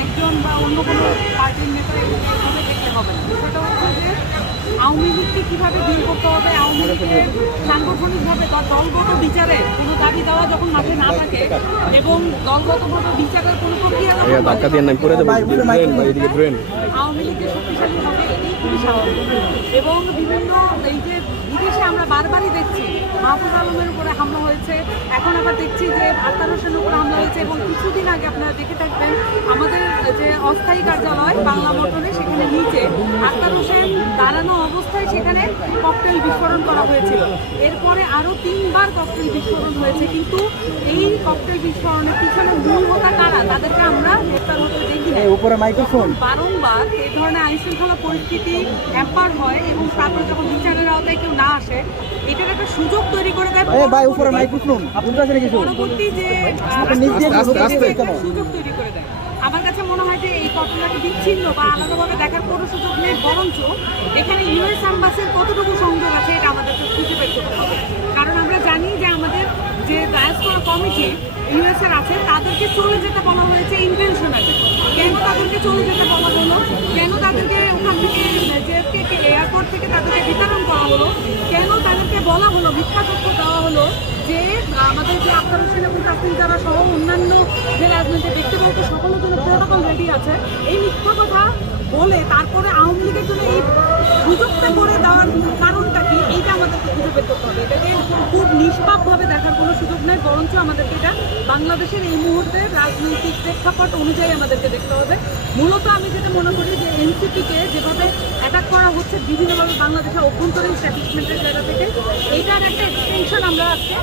একজন বা অন্য কোনো পার্টির নেতা এভাবে দেখলে হবে না। বিষয়টা হচ্ছে যে আওয়ামী লীগকে কীভাবে ডিল করতে হবে, আওয়ামী লীগকে সাংগঠনিকভাবে দলগত বিচারে কোনো দাবি দেওয়া যখন মাঠে না থাকে এবং দলগতভাবে বিচারের কোনো প্রক্রিয়া আওয়ামী লীগের শক্তিশালী হবে, এটাই খুবই স্বাভাবিক। এবং বিভিন্ন এই যে বিদেশে আমরা বারবারই দেখছি মাহফুজ আলমের উপরে হামলা হয়েছে, এখন আবার দেখছি যে আক্তার হোসেনের উপরে হামলা হয়েছে এবং কিছুদিন আগে আপনারা দেখে থাকবেন আমাদের যে অস্থায়ী কার্যালয় বাংলা মোটরে সেখানে নিচে আক্তার হোসেন দাঁড়ানো অবস্থায় সেখানে ককটেল বিস্ফোরণ করা হয়েছিল। এরপরে আরও 3বার ককটেল বিস্ফোরণ হয়েছে, কিন্তু এই ককটেল বিস্ফোরণের পিছনে মূল হোতা কারা তাদেরকে আমরা গ্রেপ্তার হতে দেখি না। বারংবার এই ধরনের আইনশৃঙ্খলা পরিস্থিতি হ্যাম্পার হয় এবং তারপর যখন বিচারের আওতায় কেউ না আসে, এটার একটা সুযোগ তৈরি করে দেয় পরবর্তী যে সুযোগ তৈরি করে দেয়। আমার কাছে মনে হয় যে এই ঘটনাটি বিচ্ছিন্ন বা আলাদাভাবে দেখার কোনো সুযোগ নেই, বরঞ্চ এখানে ইউএস অ্যাম্বাসির কতটুকু সংযোগ আছে এটা আমাদেরকে খুঁজে বের করতে হবে। কারণ আমরা জানি যে আমাদের যে ডায়াসপোরা কমিটি ইউএসএর আছে তাদেরকে চলে যেতে বলা হয়েছে ইন্টেনশনালি। কেন তাদেরকে চলে যেতে বলা হলো, কেন তাদেরকে ওখান থেকে এয়ারপোর্ট থেকে তাদেরকে বিতরণ করা হলো, কেন তাদেরকে বলা হলো, মিথ্যা তথ্য দেওয়া হলো যে আমাদের যে আক্তার হোসেন এবং তাসনিম যারা সহ অন্যান্য যে রাজনৈতিক ব্যক্তিবর্গ সকলের জন্য প্রোটোকল রেডি আছে, এই মিথ্যা কথা বলে তারপরে আওয়ামী লীগের জন্য এই সুযোগটা করে দেওয়ার কারণটা কি, এইটা আমাদেরকে খুঁজে বের করতে হবে। এটাকে খুব নিষ্পাপভাবে দেখার কোনো সুযোগ নেই, বরঞ্চ আমাদেরকে এটা বাংলাদেশের এই মুহূর্তের রাজনৈতিক প্রেক্ষাপট অনুযায়ী আমাদেরকে দেখতে হবে। মূলত আমি যেটা মনে করি যে এনসিপিকে যেভাবে অ্যাটাক করা হচ্ছে বিভিন্নভাবে বাংলাদেশের অভ্যন্তরীণ স্ট্যাবলিশমেন্টের জায়গা থেকে, এইটার একটা এক্সটেনশন আমরা আজকে